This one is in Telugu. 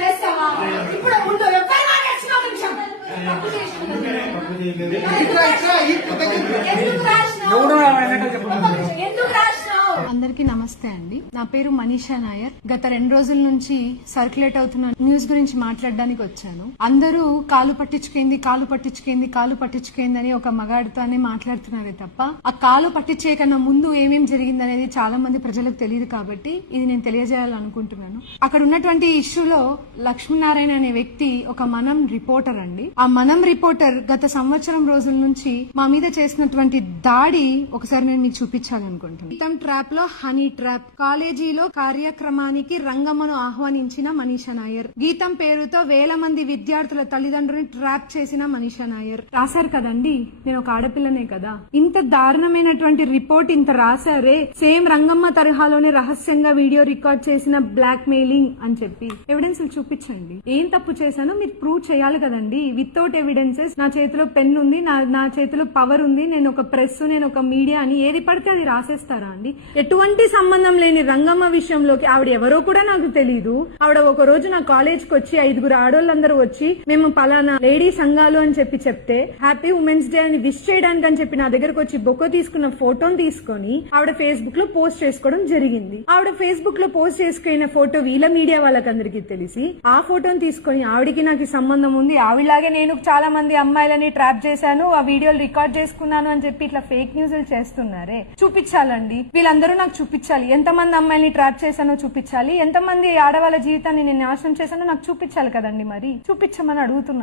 చేస్తావా ఇప్పుడు ఉండు అందరికీ నమస్తే అండి. నా పేరు మనీషా నాయర్. గత 2 రోజుల నుంచి సర్క్యులేట్ అవుతున్న న్యూస్ గురించి మాట్లాడడానికి వచ్చాను. అందరూ కాలు పట్టించుకేంది అని ఒక మగాడితోనే మాట్లాడుతున్నారే తప్ప ఆ కాలు పట్టించే కన్నా ముందు ఏమేం జరిగింది అనేది చాలా మంది ప్రజలకు తెలియదు. కాబట్టి ఇది నేను తెలియజేయాలనుకుంటున్నాను. అక్కడ ఉన్నటువంటి ఇష్యూలో లక్ష్మీనారాయణ అనే వ్యక్తి ఒక మనం రిపోర్టర్ అండి. ఆ మనం రిపోర్టర్ గత సంవత్సరం రోజుల నుంచి మా మీద చేసినటువంటి దాడి ఒకసారి నేను మీకు చూపించాలనుకుంటున్నాను. గీతం ట్రాప్ లో హనీ ట్రాప్, కాలేజీలో కార్యక్రమానికి రంగమ్మను ఆహ్వానించిన మనీషా నాయర్, గీతం పేరుతో వేల మంది విద్యార్థుల తల్లిదండ్రులని ట్రాప్ చేసిన మనీషా నాయర్. రాశారు కదండి, నేను ఒక ఆడపిల్లనే కదా. ఇంత దారుణమైనటువంటి రిపోర్ట్ ఇంత రాశారే, సేమ్ రంగమ్మ తరహాలోనే రహస్యంగా వీడియో రికార్డ్ చేసిన బ్లాక్ మెయిలింగ్ అని చెప్పి ఎవిడెన్స్ చూపించండి. ఏం తప్పు చేశానో మీరు ప్రూవ్ చేయాలి కదండి. వితౌట్ ఎవిడెన్సెస్ నా చేతిలో పెన్ ఉంది, నా చేతిలో పవర్ ఉంది, నేను ఒక ప్రెస్, నేను ఒక మీడియా అని ఏది పడితే అది రాసేస్తారా అండి? ఎటువంటి సంబంధం లేని రంగమ్మ విషయంలోకి ఆవిడ ఎవరో కూడా నాకు తెలీదు. ఆవిడ ఒక రోజు నా కాలేజ్ కి వచ్చి 5 ఆడోళ్ళందరూ వచ్చి మేము పలానా లేడీ సంఘాలు అని చెప్పి చెప్తే హ్యాపీ ఉమెన్స్ డే అని విష్ చేయడానికి అని చెప్పి నా దగ్గరకు వచ్చి బొక్క తీసుకున్న ఫోటోని తీసుకొని ఆవిడ ఫేస్బుక్ లో పోస్ట్ చేసుకోవడం జరిగింది. ఆవిడ ఫేస్బుక్ లో పోస్ట్ చేసుకున్న ఫోటో వీళ్ళ మీడియా వాళ్ళకందరికీ తెలిసి ఆ ఫోటోని తీసుకొని ఆవిడికి నాకు సంబంధం ఉంది, ఆవిడలాగే నేను చాలా మంది అమ్మాయిలని ట్రాప్ చేశాను, ఆ వీడియోలు రికార్డ్ చేసుకున్నాను అని చెప్పి ఇట్లా ఫేక్ న్యూస్ చేస్తున్నారే. చూపించాలండి, వీళ్ళందరూ నాకు చూపించాలి. ఎంతమంది అమ్మాయిని ట్రాప్ చేశానో చూపించాలి, ఎంతమంది ఆడవాళ్ళ జీవితాన్ని నేను నాశనం చేశానో నాకు చూపించాలి కదండి. మరి చూపించమని అడుగుతున్నాను.